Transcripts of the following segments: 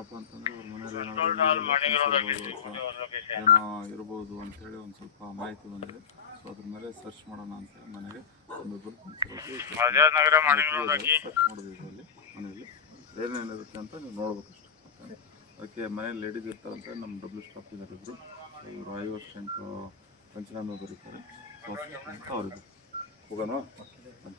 ಏನಪ್ಪ ಅಂತಂದ್ರೆ ಅವ್ರ ಮನೇಲಿ ಏನೋ ಇರ್ಬೋದು ಅಂತೇಳಿ ಒಂದು ಸ್ವಲ್ಪ ಮಾಹಿತಿ ಬಂದಿದೆ. ಸೊ ಅದ್ರ ಮೇಲೆ ಸರ್ಚ್ ಮಾಡೋಣ ಅಂತೇಳಿ ಮನೆಗೆ ಒಂದಿಬ್ಬರು ಸರ್ಚ್ ಮಾಡಿದ್ವಿ ಅಲ್ಲಿ ಮನೆಯಲ್ಲಿ. ಏನೇನಿರುತ್ತೆ ಅಂತ ನೀವು ನೋಡ್ಬೇಕಷ್ಟೆ ಓಕೆ? ಅದಕ್ಕೆ ಮನೇಲಿ ಲೇಡೀಸ್ ಇರ್ತಾರಂತ ನಮ್ಮ ಡಬ್ಲ್ಯೂ ಸ್ಟಾಫ್ ಇದ್ದಾರೆ ಇಬ್ಬರು ಇವರು ಐವತ್ತು ಸೆಂಟು ಪಂಚನಾಮೆ ಬರೀತಾರೆ. ಸೊ ಅಂತ ಅವರಿದ್ದು ಹೋಗೋಣ? ಬನ್ನಿ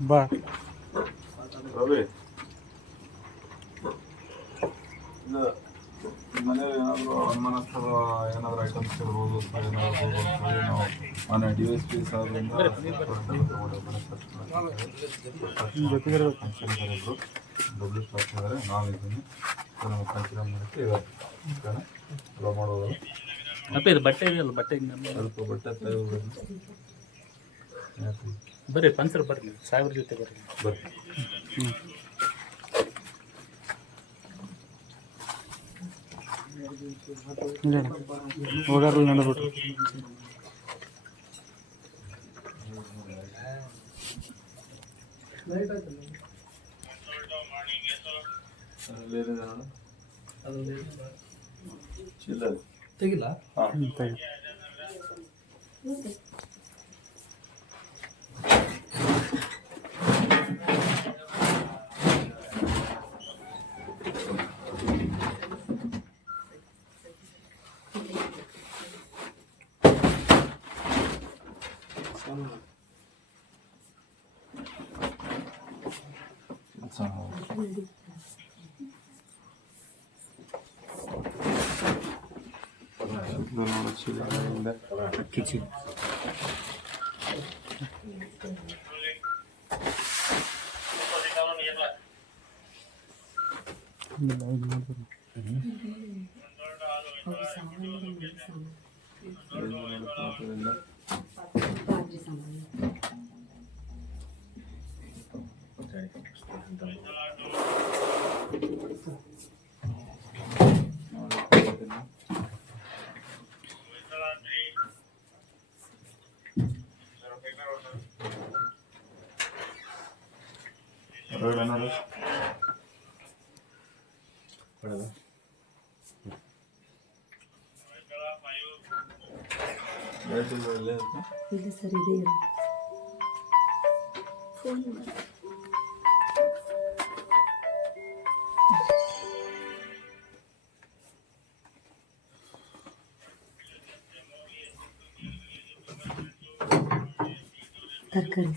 ಬಾ. ರವಿ. ಮನೇಲಿ ಏನಾದರೂ ಅನುಮಾನಾಸ್ಪದ ಏನಾದರೂ ಐಟಮ್ಸ್ ಇರ್ಬೋದು ಮನೆ ಡಿ ಎಸ್ ಪಿ ಸಾವಿರದಿಂದ ಡಬ್ಲ್ಯೂ ಸ್ಟಾಕ್ ಇದ್ದಾರೆ ನಾವಿದ್ದೀನಿ ನಮ್ಮ ಪಂಚರಾಮ್ ಮಾಡಕ್ಕೆ ಇದ್ದಾರೆ. ಮಾಡೋದು ಮತ್ತೆ ಇದು ಬಟ್ಟೆ ಇದೆಯಲ್ಲ ಬಟ್ಟೆ ಸ್ವಲ್ಪ ಬಟ್ಟೆ ತೆಗೆದು ಬರ್ರಿ ಪಂಚರ್ ಬರ್ರಿ ಸಾವಿರ ಜೊತೆ ಬರ್ರಿ ಬರ್ರಿ. ಹೋಗಾರಲ್ಲಿ ನಡೆದ್ಬಿಟ್ರು ಅಲ್ಲೇನಿದೆ ತ್ಯಾಂಕ್ ಯು ತೆಗಿಲ್ಲ? ಹಾಂ ಹ್ಮ್, ತೆಗಿ. ನೋಡು ಚಿಲ್ಲರ್ ಹಿಂದೆ ಕಿಚನ್ ಇಲ್ಲ, ಹೊರಗಡೆ ನೋಡು ಲೈಟ್ ಇಲ್ಲ ಇಲ್ಲೇ ಇರುತ್ತೆ. ಇಲ್ಲ ಸರ್ ಇದೆ ಇರು. ಫೋನ್ ಮಾಡಿ ತರಕಾರಿ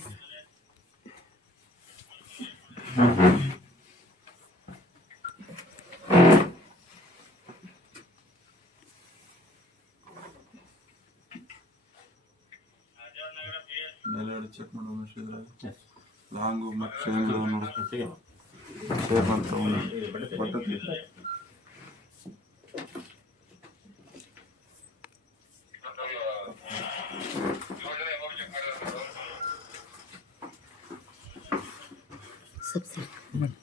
ಮೇಲ್ಗಡೆ ಚೆಕ್ ಮಾಡುವ ಇದ್ರಾಗ ಲಾಂಗು ಮತ್ತು ಚೇಂಜ್ ಅಂತ ಒಂದು ಬಟ್ಟೆ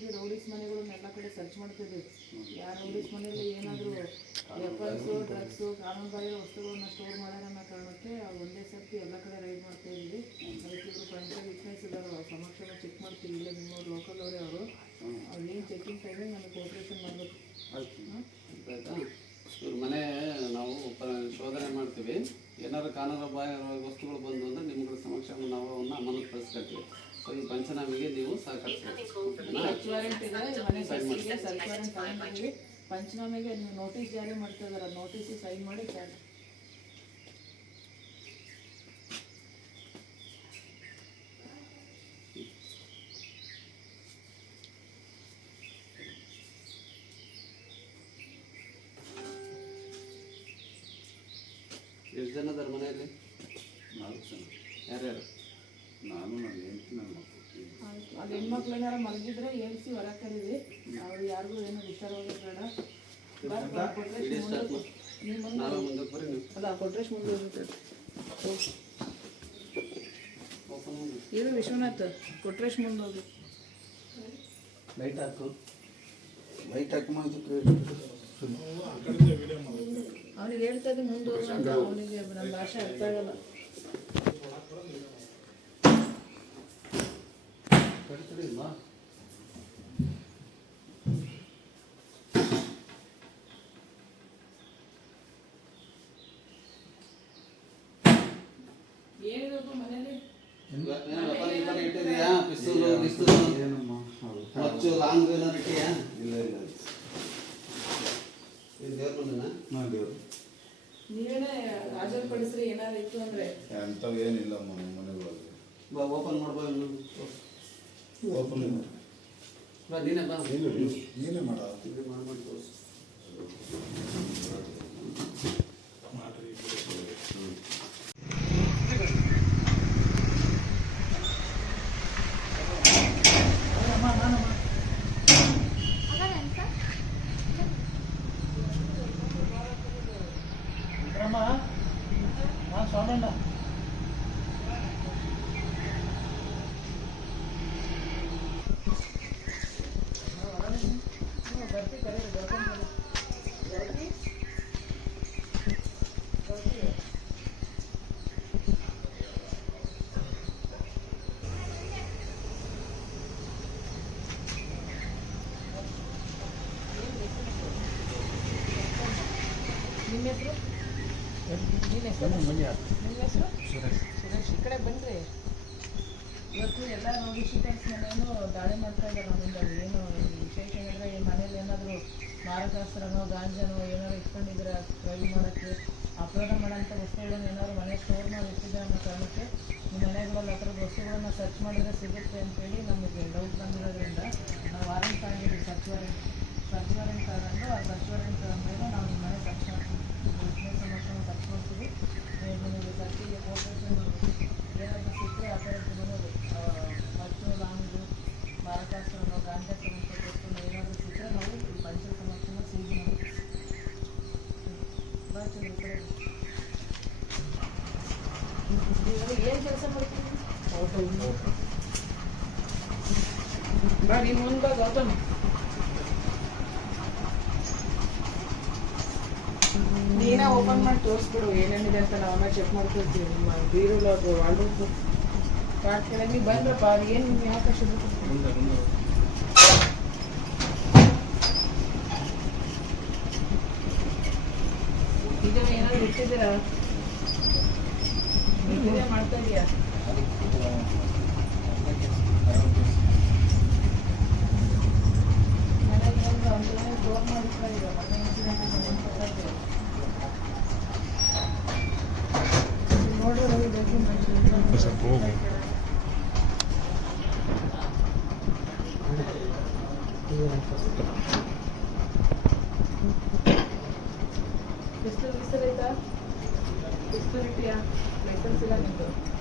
ಸಿಟಿ ರೌಡೀಸ್ ಮನೆಗಳನ್ನ ಎಲ್ಲ ಕಡೆ ಸರ್ಚ್ ಮಾಡ್ತಿದ್ವಿ. ಯಾರ ರೌಡೀಸ್ ಮನೆಯಲ್ಲಿ ಏನಾದರೂ ವೆಪನ್ಸು ಡ್ರಗ್ಸು ಕಾನೂನುಬಾಹಿರ ವಸ್ತುಗಳನ್ನ ಸ್ಟೋರ್ ಮಾಡ್ಯಾರ ಅನ್ನೋ ಕಾರಣಕ್ಕೆ ಒಂದೇ ಸರ್ತಿ ಎಲ್ಲ ಕಡೆ ರೈಡ್ ಮಾಡ್ತಾ ಇದ್ವಿ. ಅದಕ್ಕೆ ಇವರು ಫ್ರಂಟ್ ವಿಟ್ನೆಸ್ ಇದ್ದಾರೆ ಸಮಕ್ಷನ ಚೆಕ್ ಮಾಡ್ತೀವಿ. ಇಲ್ಲೇ ನಿಮ್ಮ ಲೋಕಲ್ ಅವರೇ ಟೈಮಿಗೆ ನಮಗೆ ಕೋಪ್ರೇಷನ್ ಮಾಡಬೇಕು. ಆಯ್ತಾ. ಇವ್ರ ಮನೆ ನಾವು ಶೋಧನೆ ಮಾಡ್ತೀವಿ. ಏನಾದ್ರು ಕಾನೂನು ಬಾಯ ವಸ್ತುಗಳು ಬಂದು ಅಂದರೆ ನಿಮ್ಗಳ ಸಮಕ್ಷ ನಾವು ಅವನ್ನ ಸೊ ಈ ಪಂಚನಾಮಿಗೆ ನೀವು ಸಹಕರಿಸಿ ಪಂಚನಾಮೆಗೆ ನೀವು ನೋಟಿಸ್ ಜಾರಿ ಮಾಡ್ತಾ ಇದಾರೆ ನೋಟೀಸ್ ಸೈನ್ ಮಾಡಿ ಸರ್ ಎಷ್ಟು ಜನ ಅದಾರ ಮನೆಯಲ್ಲಿ? ನಾಲ್ಕು ಜನ. ಯಾರ್ಯಾರು? ನಾನು ನನ್ನ ನನ್ನ ಅದು ಹೆಣ್ಮಕ್ಳು ಏನಾರ ಮಲಗಿದ್ರೆ ಏರಿಸಿ ಹೊರ ಕರೀರಿ. ಅವ್ರು ಯಾರಿಗೂ ಏನು ಆಗೋದು ಬೇಡ. ಅಲ್ಲ ಕೊಟ್ರೇಶ್ ಮುಂದೆ ಇದು ವಿಶ್ವನಾಥ್ ಕೊಟ್ರೇಶ್ ಮುಂದೆ ಹೋಗಿ. ಲೈಟ್ ಹಾಕು. ಲೈಟ್ ಹಾಕು ಅವನಿಗೆ ಹೇಳ್ತಾ ಇದ್ದೆ ಮುಂದೆ ಹೋಗು ಅಂತ. ಅವನಿಗೆ ನಮ್ಮ ಭಾಷೆ ಅರ್ಥ ಆಗಲ್ಲ. ಇಲ್ವಾ ಗಿಸ್ತೂಲು ಮಚ್ಚು ಲಾಂಗ್ ಏನಾದ್ರು ಇಟ್ಟಿಯಾ? ಇಲ್ಲ ಇಲ್ಲ ಇದು ದೇವ್ರ ಬಂದನಾ ದೇವ್ರು. ನೀವೇನೇ ಹಾಜರುಪಡಿಸ್ರಿ ಏನಾದ್ರು ಇತ್ತು ಅಂದ್ರೆ. ಅಂಥವು ಏನಿಲ್ಲ ಮನೆ ಮನೆಗಳಲ್ಲಿ ಬಾ ಓಪನ್ ಮಾಡ್ಬಾ ಇನ್ನು. ಓಪನ್ ಇಲ್ಲ ಬಾ ನೀನೇ ಬಾ ನೀನೇ ಮಾಡ ಇದು ಮಾಡಿ ಮಾಡಿ ತೋರ್ಸು. ನಿಮ್ಮ ಹೆಸರು ನಿನ್ನ ಹೆಸರು ನಿಮ್ಮ ಹೆಸರು ಸುರೇಶ್ ಈ ಕಡೆ ಬನ್ರಿ ಇವತ್ತು ಎಲ್ಲ ಮನೆಯೂ ದಾಳಿ ಮಾಡ್ತಾ ಇದ್ದಾರೆ ನಮ್ಮಿಂದ. ಏನು ವಿಶೇಷ ಏನಂದರೆ ಈ ಮನೇಲಿ ಏನಾದರೂ ಮಾರಕಾಸ್ತ್ರನೋ, ಗಾಂಜಾನೋ ಏನಾದ್ರು ಇಟ್ಕೊಂಡಿದ್ರೆ ಟ್ರೈ ಮಾಡೋಕ್ಕೆ, ಅಪರಾಧ ಮಾಡೋಂಥ ವಸ್ತುಗಳನ್ನ ಏನಾದ್ರು ಮನೆ ಸ್ಟೋರ್ ಮಾಡಿ ಇಟ್ಟಿದ್ದಾರೆ ಕಾರಣಕ್ಕೆ ಮನೆಗಳಲ್ಲಿ ಆ ಥರದ ಸರ್ಚ್ ಮಾಡಿದ್ರೆ ಸಿಗುತ್ತೆ ಅಂತೇಳಿ ನಮಗೆ ಡೌಟ್ ಬಂದಿರೋದ್ರಿಂದ ನಾವು ವಾರಂಟ್ ತಗೊಂಡಿದ್ದೀವಿ ಸರ್ಚ್ ವಾರೆಂಟ್ ಸರ್ಚ್ ವಾರೆಂಟ್ ತಗೊಂಡು ಆ ಸರ್ಚ್ ವಾರೆಂಟ್ ಮೇಲೆ ನಾವು ಮನೆ ಸರ್ಚ್ ಮಾಡ್ತೀವಿ. ಸರ್ಚ್ ಮಾಡ್ತೀವಿ ನಿಮಗೆ ಸರ್ಚಿಗೆ ಕೋಪರೇಷನ್ ಏನಾದರೂ ಸಿಕ್ಕರೆ ಆ ಥರ ಬರೋದು ಮಚ್ಚು ಲಾಂಗು ಮಾರಕಾಸ್ತ್ರನೋ ಗಾಂಜಾ ಸಮಸ್ಯೆ ವಸ್ತುನ ಏನಾದರೂ ಸಿಕ್ಕರೆ ನಾವು ಈ ಪಂಚ ಸಮಸ್ಯೆನ ಸೀಜ್ ಮಾಡ್ತೀವಿ ಬಾ ಚಂದ್ರ ಈ ಕಡೆ ಏನು ಕೆಲಸ ಮಾಡ್ತೀವಿ ಬಾ ನೀನು ಓಪನ್ ಮಾಡಿ ತೋರಿಸ್ಬಿಡು, ಏನೇನಿದೆ ಅಂತ ನಾವನ್ನ ಚೆಕ್ ಮಾಡ್ಕೊಳ್ತೀವಿ. ನಿಮ್ಮ ಬೀರುಲು ಅದು ವಾಲ್ರೂಮ್ ಕಾರ್ಡ್ ಕೆಳಗೆ ನೀವು ಬಂದ್ರಪ್ಪ, ಅದು ಏನು ನಿಮ್ಮ ಯಾಕೆ ಶುರು ಇದನ್ನ ಏನಾದ್ರು ಇಟ್ಟಿದ್ದೀರಾ? ಮಾಡ್ತಾ ಇದೀಯಾ? ಮನೆಗೆ ಸ್ಟೋರ್ ಮಾಡಿಸ್ತಾ ಇದೀರಾ ಮನೆ ಇನ್ಸಿಡೆಂಟ್ पिस्तूल किससे लेता पिस्तूल इटिया लाइसेंस सिला नहीं तो